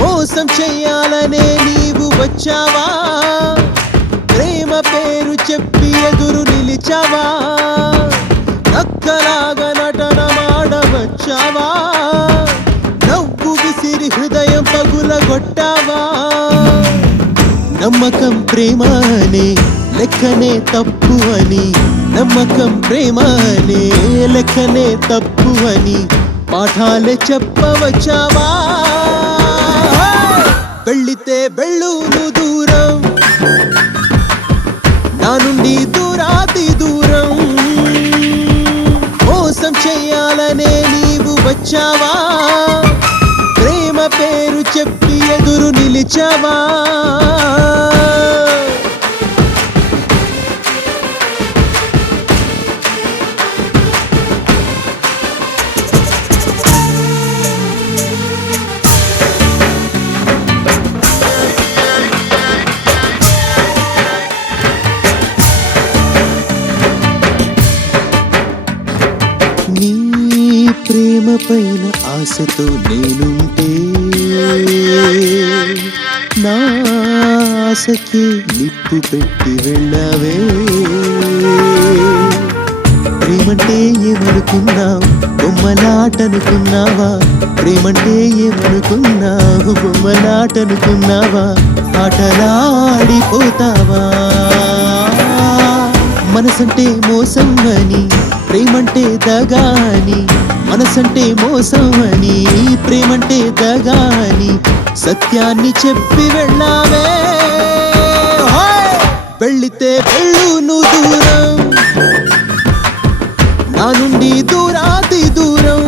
మోసం చెయ్యాలనే నీవు వచ్చావా, ప్రేమ పేరు చెప్పి ఎదురు నిలిచావా, నక్కలాగా నటన మాడవచ్చావా, నవ్వు విసిరి హృదయం పగులగొట్టావా. నమ్మకం ప్రేమ అనే లెక్కనే తప్పు అని, నమ్మకం ప్రేమ అనే లెక్కనే తప్పు అని పాఠాలే చెప్పవచ్చావా. వెళ్ళితే వెళ్ళును దూరం, నా నుండి దూరాతి దూరం. మోసం చెయ్యాలనే నీవు వచ్చావా, ప్రేమ పేరు చెప్పి ఎదురు నిలిచావా. నీ ప్రేమ పైన ఆశతో నేనుంటే, నా ఆశకి నిప్పు పెట్టి వెళ్ళావే. ప్రేమంటే ఏమనుకున్నావు, బొమ్మలాటనుకున్నావా, ప్రేమంటే ఏమనుకున్నావు, బొమ్మలాటనుకున్నావా, ఆటలాడిపోతావా. మనసంటే మోసం అని, ప్రేమంటే దగా అని, మనసంటే మోసం అని, ప్రేమంటే దగా అని సత్యాన్ని చెప్పి వెళ్ళావే. వెళ్ళితే వెళ్ళును దూరం, నా నుండి దూరాతి దూరం.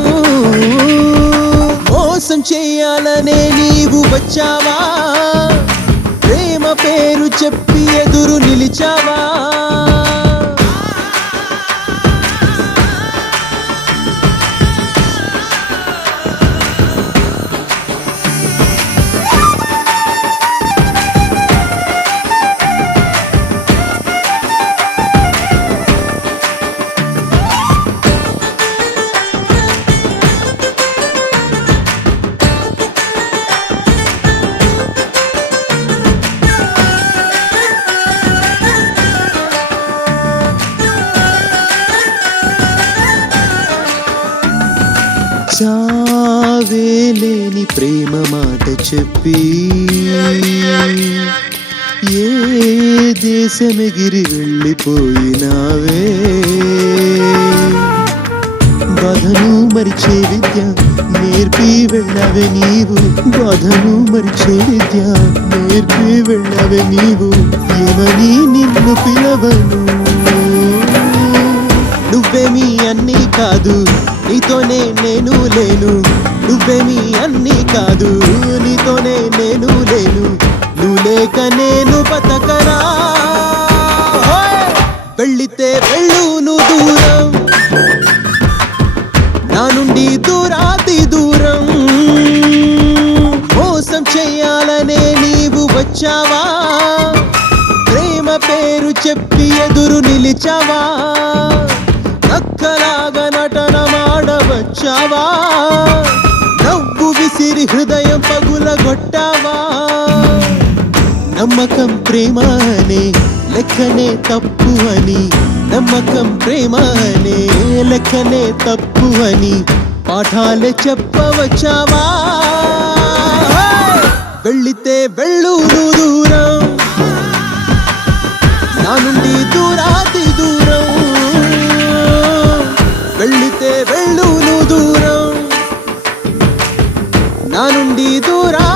మోసం చేయాలనే నీవు వచ్చావా, ప్రేమ పేరు చెప్పి ఎదురు నిలిచావా. చావేలేని ప్రేమ మాట చెప్పి, ఏ దేశమెగిరి వెళ్ళిపోయినావే. బాధను మరిచే విద్య నేర్పి వెళ్ళావే నీవు, బాధను మరిచే విద్య నేర్పి వెళ్ళావే నీవు. ఏమని నిన్ను పిలవను, నువ్వేమీ అన్నీ కాదు, నీతోనే నేను లేను. నువ్వేమీ అన్నీ కాదు, నీతోనే నేను లేను. నువ్వు లేక నేను బతకరా. వెళ్ళితే వెళ్ళును దూరం, నా నుండి దూరాతి దూరం. మోసం చెయ్యాలనే నీవు వచ్చావా, ప్రేమ పేరు చెప్పి ఎదురు నిలిచావా, నక్కలాగా నటన మాడవచ్చావా, నవ్వు విసిరి హృదయం పగులగొట్టావా. నమ్మకం ప్రేమ అనే లెక్కనే తప్పు అని, నమ్మకం ప్రేమ అనే లెక్కనే తప్పు అని పాఠాలే చెప్పవచ్చావా. వెళ్ళితే వెళ్ళును దూరం, నా నుండి దూరాతి దూరం. వెళ్ళితే వెళ్ళును దూరం నా నుండి దూరం